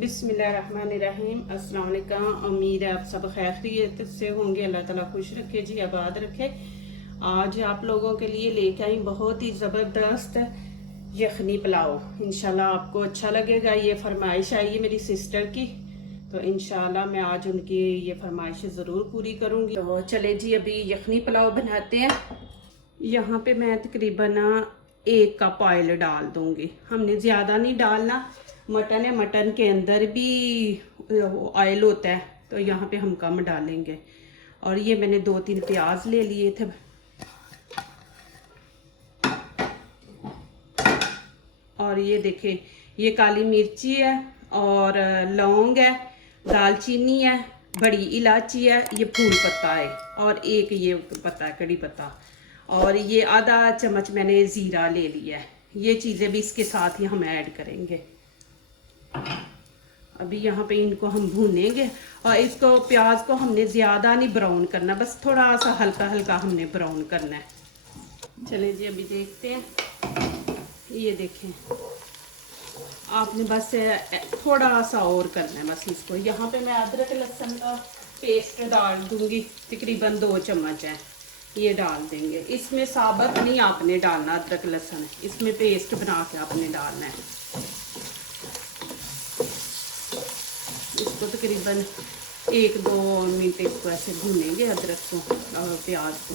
बिस्मिल्लाहिर्रहमानिर्रहीम। अस्सलाम वालेकुम। उम्मीद है आप सब खैरियत से होंगे। अल्लाह ताला खुश रखे जी, आबाद रखे। आज आप लोगों के लिए लेके आई बहुत ही ज़बरदस्त यखनी पुलाव। इंशाल्लाह आपको अच्छा लगेगा। ये फरमाइश आई है मेरी सिस्टर की, तो इंशाल्लाह मैं आज उनकी ये फरमाइश ज़रूर पूरी करूँगी। तो चले जी अभी यखनी पुलाव बनाते हैं। यहाँ पे मैं तकरीबन 1 कप ऑयल डाल दूँगी। हमने ज़्यादा नहीं डालना, मटन है, मटन के अंदर भी ऑयल होता है, तो यहाँ पे हम कम डालेंगे। और ये मैंने 2-3 प्याज ले लिए थे, और ये देखें, ये काली मिर्ची है और लौंग है, दालचीनी है, बड़ी इलायची है, ये फूल पत्ता है, और एक ये पत्ता है कड़ी पत्ता, और ये आधा चम्मच मैंने ज़ीरा ले लिया है। ये चीज़ें भी इसके साथ ही हम ऐड करेंगे। अभी यहाँ पे इनको हम भूनेंगे, और इसको प्याज को हमने ज़्यादा नहीं ब्राउन करना, बस थोड़ा सा हल्का हल्का हमने ब्राउन करना है। चलें जी अभी देखते हैं। ये देखें, आपने बस थोड़ा सा और करना है बस इसको। यहाँ पे मैं अदरक लहसुन का पेस्ट डाल दूंगी, तकरीबन 2 चम्मच है, ये डाल देंगे। इसमें साबुत नहीं आपने डालना अदरक लहसुन, इसमें पेस्ट बना के आपने डालना है। इसको तकरीबन 1-2 मिनट इसको ऐसे भूनेंगे, अदरक को और प्याज को।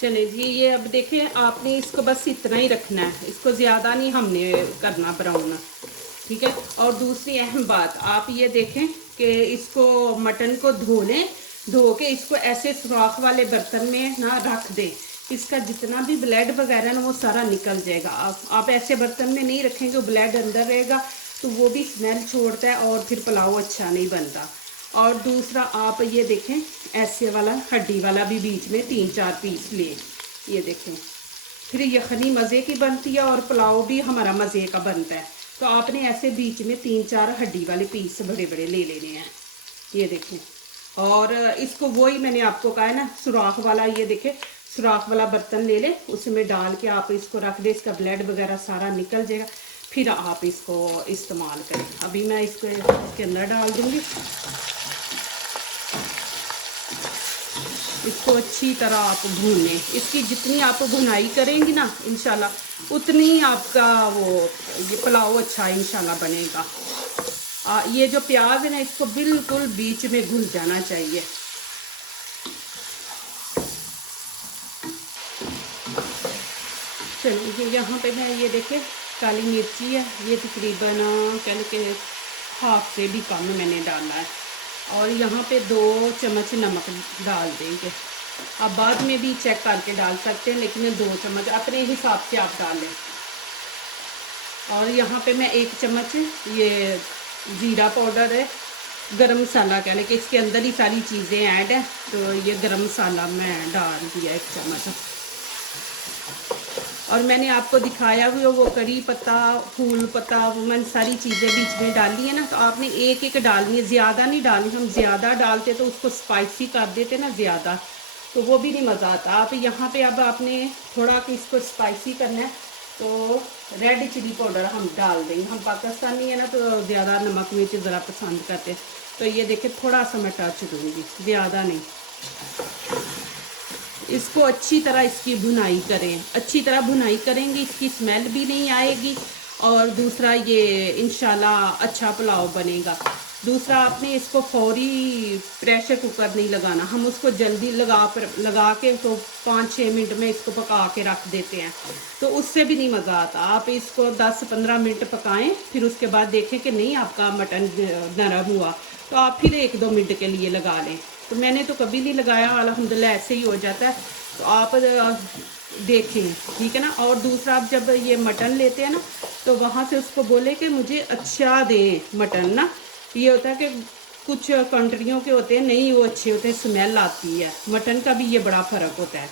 चले जी, ये अब देखिए, आपने इसको बस इतना ही रखना है, इसको ज़्यादा नहीं हमने करना ब्राउन, ठीक है। और दूसरी अहम बात, आप ये देखें कि इसको मटन को धो लें, धो के इसको ऐसे सुराख वाले बर्तन में ना रख दें। इसका जितना भी ब्लड वगैरह ना वो सारा निकल जाएगा। आप ऐसे बर्तन में नहीं रखेंगे, ब्लड अंदर रहेगा तो वो भी स्मेल छोड़ता है और फिर पुलाव अच्छा नहीं बनता। और दूसरा, आप ये देखें, ऐसे वाला हड्डी वाला भी बीच में 3-4 पीस ले, ये देखें, फिर यखनी मज़े की बनती है और पुलाव भी हमारा मज़े का बनता है। तो आपने ऐसे बीच में 3-4 हड्डी वाले पीस बड़े बड़े ले लेने हैं, ये देखें। और इसको वही मैंने आपको कहा है ना, सुराख वाला, ये देखें, सुराख वाला बर्तन ले लें, उसमें डाल के आप इसको रख दें, इसका ब्लड वगैरह सारा निकल जाएगा, फिर आप इसको इस्तेमाल करें। अभी मैं इसको इसके अंदर डाल दूँगी। इसको अच्छी तरह आप भून लें। इसकी जितनी आप भुनाई करेंगी ना इंशाल्लाह, उतनी आपका वो ये पुलाव अच्छा इंशाल्लाह बनेगा। ये जो प्याज है ना, इसको बिल्कुल बीच में घुल जाना चाहिए। चलिए, यहाँ पे मैं ये देखें, काली मिर्ची है, ये तकरीबन कह लो कि हाफ से भी कम मैंने डाला है। और यहाँ पे 2 चम्मच नमक डाल देंगे। आप बाद में भी चेक करके डाल सकते हैं, लेकिन 2 चम्मच अपने हिसाब से आप डालें। और यहाँ पे मैं 1 चम्मच ये ज़ीरा पाउडर है, गरम मसाला कह लें कि इसके अंदर ही सारी चीज़ें ऐड है, तो ये गरम मसाला मैं डाल दिया 1 चम्मच। और मैंने आपको दिखाया हुआ वो करी पत्ता, फूल पत्ता, वो मैंने सारी चीज़ें बीच में डाली है ना, तो आपने एक डालनी है, ज़्यादा नहीं डालनी। हम ज़्यादा डालते तो उसको स्पाइसी कर देते ना ज़्यादा, तो वो भी नहीं मज़ा आता। आप यहाँ पे अब आपने थोड़ा कि इसको स्पाइसी करना है, तो रेड चिली पाउडर हम डाल देंगे। हम पाकिस्तानी है ना, तो ज़्यादा नमक मिर्च ज़रा पसंद करते हैं। तो ये देखिए, थोड़ा सा मैं टच दूँगी, ज़्यादा नहीं। इसको अच्छी तरह इसकी भुनाई करें, अच्छी तरह भुनाई करेंगे, इसकी स्मेल भी नहीं आएगी, और दूसरा ये इंशाल्लाह अच्छा पुलाव बनेगा। दूसरा, आपने इसको फौरी प्रेशर कुकर नहीं लगाना, हम उसको जल्दी लगा के तो 5-6 मिनट में इसको पका के रख देते हैं, तो उससे भी नहीं मज़ा आता। आप इसको 10-15 मिनट पकाएं, फिर उसके बाद देखें कि नहीं आपका मटन नरम हुआ, तो आप फिर 1-2 मिनट के लिए लगा लें। तो मैंने तो कभी नहीं लगाया, अल्हम्दुलिल्लाह ऐसे ही हो जाता है। तो आप देखें, ठीक है ना। और दूसरा, आप जब ये मटन लेते हैं ना, तो वहाँ से उसको बोले कि मुझे अच्छा दे मटन ना। ये होता है कि कुछ कंट्रियों के होते हैं नहीं, वो अच्छे होते हैं, स्मेल आती है। मटन का भी ये बड़ा फ़र्क होता है,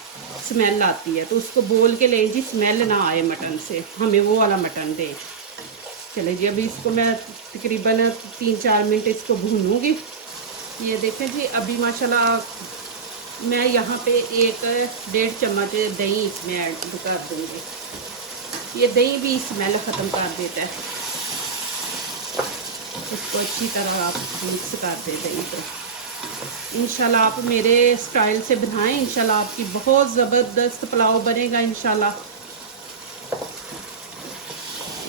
स्मेल आती है, तो उसको बोल के लें जी, स्मेल ना आए मटन से, हमें वो वाला मटन दे। चले जी, अभी इसको मैं तकरीबन 3-4 मिनट इसको भूनूँगी। ये देखें जी, अभी माशाल्लाह मैं यहाँ पे 1-1.5 चम्मच दही इसमें ऐड कर दूँगी। ये दही भी स्मेल ख़त्म कर देता है। इसको अच्छी तरह आप मिक्स कर दें दही को। इंशाल्लाह आप मेरे स्टाइल से बनाएं, इंशाल्लाह आपकी बहुत ज़बरदस्त पुलाव बनेगा इंशाल्लाह।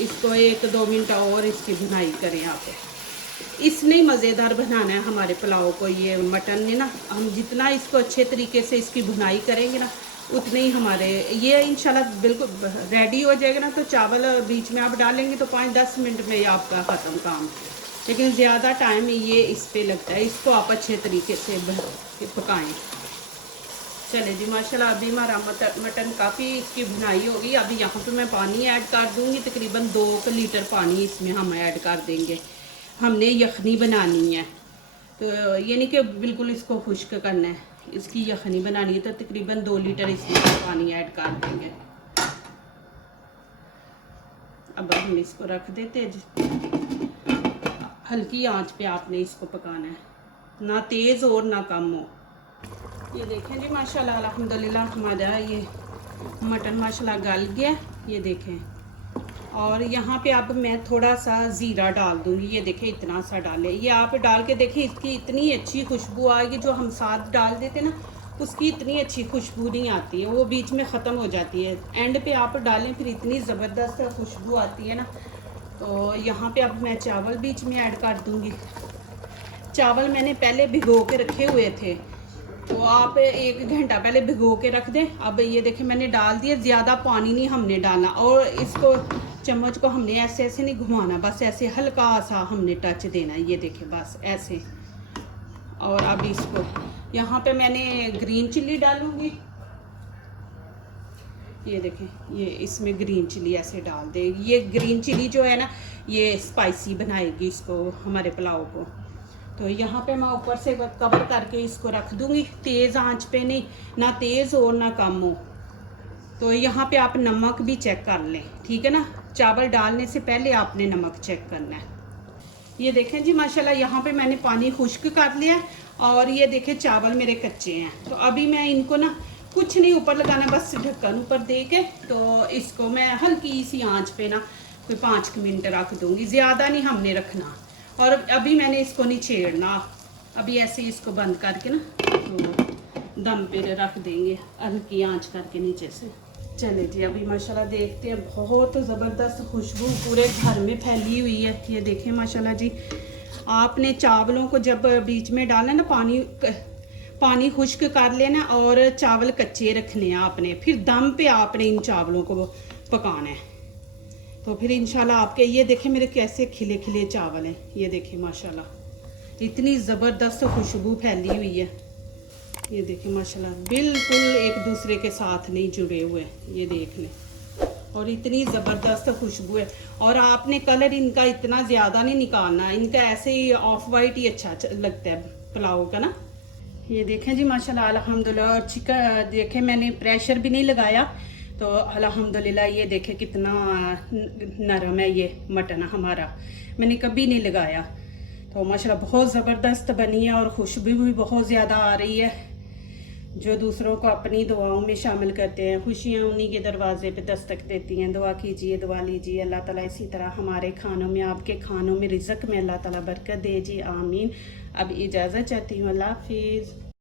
इसको 1-2 मिनट और इसकी भुनाई करें आप। इसने मज़ेदार बनाना है हमारे पुलाव को। ये मटन ने ना, हम जितना इसको अच्छे तरीके से इसकी भुनाई करेंगे ना, उतने ही हमारे ये इंशाल्लाह बिल्कुल रेडी हो जाएगा ना। तो चावल बीच में आप डालेंगे तो 5-10 मिनट में आपका ख़त्म काम। लेकिन ज़्यादा टाइम ये इस पे लगता है। इसको आप अच्छे तरीके से पकाएं। चले जी माशाल्लाह, अभी हमारा मटन काफ़ी इसकी भुनाई होगी। अभी यहाँ पे मैं पानी ऐड कर दूँगी, तकरीबन 2 लीटर पानी इसमें हम ऐड कर देंगे। हमने यखनी बनानी है, तो ये नहीं कि बिल्कुल इसको खुश्क करना है, इसकी यखनी बनानी है। तो तकरीबन 2 लीटर इसमें पानी ऐड कर देंगे। अब हम इसको रख देते हैं। हल्की आंच पे आपने इसको पकाना है, ना तेज़ और ना कम हो। ये देखें जी माशाल्लाह अल्हम्दुलिल्लाह हमारा ये मटन माशाल्लाह गल गया। ये देखें, और यहाँ पे अब मैं थोड़ा सा ज़ीरा डाल दूँगी। ये देखें इतना सा डालें। ये आप डाल के देखें, इसकी इतनी अच्छी खुशबू आएगी। जो हम साथ डाल देते ना, उसकी इतनी अच्छी खुशबू नहीं आती है, वो बीच में ख़त्म हो जाती है। एंड पे आप डालें फिर इतनी ज़बरदस्त खुशबू आती है ना। तो यहाँ पे अब मैं चावल बीच में ऐड कर दूँगी। चावल मैंने पहले भिगो के रखे हुए थे, तो आप 1 घंटा पहले भिगो के रख दें। अब ये देखें मैंने डाल दिया। ज़्यादा पानी नहीं हमने डालना, और इसको चम्मच को हमने ऐसे ऐसे नहीं घुमाना, बस ऐसे हल्का सा हमने टच देना। ये देखें बस ऐसे। और अब इसको यहाँ पे मैंने ग्रीन चिल्ली डालूँगी। ये देखें, ये इसमें ग्रीन चिल्ली ऐसे डाल दे। ये ग्रीन चिल्ली जो है ना, ये स्पाइसी बनाएगी इसको, हमारे पुलाव को। तो यहाँ पे मैं ऊपर से कवर करके इसको रख दूँगी, तेज़ आंच पे नहीं, ना तेज़ और ना कम हो। तो यहाँ पे आप नमक भी चेक कर लें, ठीक है ना। चावल डालने से पहले आपने नमक चेक करना है। ये देखें जी माशाल्लाह, यहाँ पे मैंने पानी खुश्क कर लिया। और ये देखें चावल मेरे कच्चे हैं। तो अभी मैं इनको ना कुछ नहीं ऊपर लगाना, बस ढक्कन ऊपर दे के तो इसको मैं हल्की सी आंच पे ना कोई 5 मिनट रख दूँगी। ज़्यादा नहीं हमने रखना। और अभी मैंने इसको नहीं छेड़ना। अभी ऐसे ही इसको बंद करके ना तो दम पे रख देंगे, हल्की आंच करके नीचे से। चले जी, अभी माशाल्लाह देखते हैं। बहुत ज़बरदस्त खुशबू पूरे घर में फैली हुई है। ये देखें माशाल्लाह जी। आपने चावलों को जब बीच में डालना ना, पानी खुश्क कर लेना, और चावल कच्चे रखने हैं आपने। फिर दम पे आपने इन चावलों को पकाना है। तो फिर इंशाल्लाह आपके ये देखें मेरे कैसे खिले खिले चावल हैं। ये देखें माशाल्लाह इतनी ज़बरदस्त खुशबू फैली हुई है। ये देखें माशाल्लाह बिल्कुल एक दूसरे के साथ नहीं जुड़े हुए। ये देख लें, और इतनी ज़बरदस्त खुशबू है। और आपने कलर इनका इतना ज़्यादा नहीं निकालना, इनका ऐसे ही ऑफ वाइट ही अच्छा लगता है पुलाव का ना। ये देखें जी माशाल्लाह अल्हम्दुलिल्लाह। और चिकन देखें मैंने प्रेशर भी नहीं लगाया, तो अल्हम्दुलिल्लाह ये देखें कितना नरम है ये मटन हमारा, मैंने कभी नहीं लगाया। तो माशाल्लाह बहुत ज़बरदस्त बनी है, और खुशबू भी बहुत ज़्यादा आ रही है। जो दूसरों को अपनी दुआओं में शामिल करते हैं, खुशियाँ उन्हीं के दरवाजे पे दस्तक देती हैं। दुआ कीजिए, दुआ लीजिए। अल्लाह ताला इसी तरह हमारे खानों में, आपके खानों में, रिज़्क़ में अल्लाह ताला बरकत दे जी, आमीन। अब इजाज़त चाहती हूँ, अल्लाह हाफिज़।